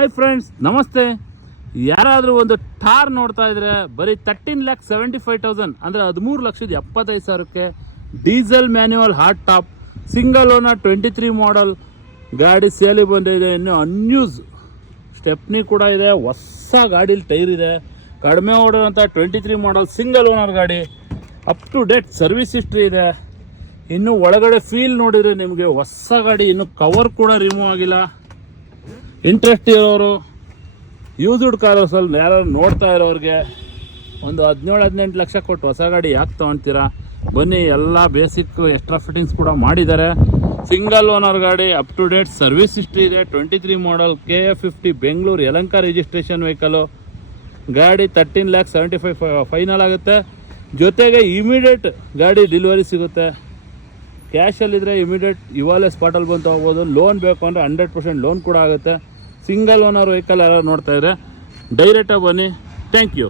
Hi friends, ನಮಸ್ತೆ. ಯಾರಾದರೂ ಒಂದು ಥಾರ್ ನೋಡ್ತಾ ಇದ್ರೆ ಬರೀ 13,75,000 ಅಂದರೆ 13,75,000ಕ್ಕೆ diesel manual hard top single owner 23 model ಗಾಡಿ ಸೇಲಿ ಬಂದಿದೆ. ಇನ್ನು ಅನ್ಯೂಸ್ ಸ್ಟೆಪ್ನಿ ಕೂಡ ಇದೆ, ಹೊಸ ಗಾಡೀಲಿ ಟೈರ್ ಇದೆ, ಕಡಿಮೆ ಓಡೋಂಥ 23 ಮಾಡಲ್ ಸಿಂಗಲ್ ಓನರ್ ಗಾಡಿ, up to date service history ಇದೆ. ಇನ್ನು ಒಳಗಡೆ ಫೀಲ್ ನೋಡಿದರೆ ನಿಮಗೆ ಹೊಸ ಗಾಡಿ, ಇನ್ನು ಕವರ್ ಕೂಡ ರಿಮೂವ್ ಆಗಿಲ್ಲ. ಇಂಟ್ರೆಸ್ಟ್ ಇರೋರು, ಯೂಸ್ಡ್ ಕಾರ್ಸಲ್ಲಿ ಯಾರು ನೋಡ್ತಾ ಇರೋರಿಗೆ ಒಂದು 17-18 ಲಕ್ಷ ಕೊಟ್ಟು ಹೊಸ ಗಾಡಿ ಯಾಕೆ ತೊಗೊಳ್ತೀರಾ? ಬನ್ನಿ, ಎಲ್ಲ ಬೇಸಿಕ್ ಎಕ್ಸ್ಟ್ರಾ ಫಿಟ್ಟಿಂಗ್ಸ್ ಕೂಡ ಮಾಡಿದ್ದಾರೆ. ಸಿಂಗಲ್ ಓನರ್ ಗಾಡಿ, up to date service history ಇದೆ. 23 ಮಾಡಲ್ KA50 ಬೆಂಗಳೂರು ಯಲಂಕ ರಿಜಿಸ್ಟ್ರೇಷನ್ ವೆಹಿಕಲು ಗಾಡಿ. 13,75,000 ಫೈನಲ್ ಆಗುತ್ತೆ. ಜೊತೆಗೆ ಇಮಿಡಿಯೇಟ್ ಗಾಡಿ ಡೆಲಿವರಿ ಸಿಗುತ್ತೆ. ಕ್ಯಾಶಲ್ಲಿದ್ದರೆ ಇಮಿಡಿಯೇಟ್ ಇವಾಗಲೇ ಸ್ಪಾಟಲ್ಲಿ ಬಂದು ತೊಗೋಬೋದು. ಲೋನ್ ಬೇಕು ಅಂದರೆ 100% ಲೋನ್ ಕೂಡ ಆಗುತ್ತೆ. ಸಿಂಗಲ್ ಓನರ್ ವೆಹಿಕಲ್ ಯಾರು ನೋಡ್ತಾ ಇದ್ರೆ ಡೈರೆಕ್ಟಾಗಿ ಬನ್ನಿ. Thank you.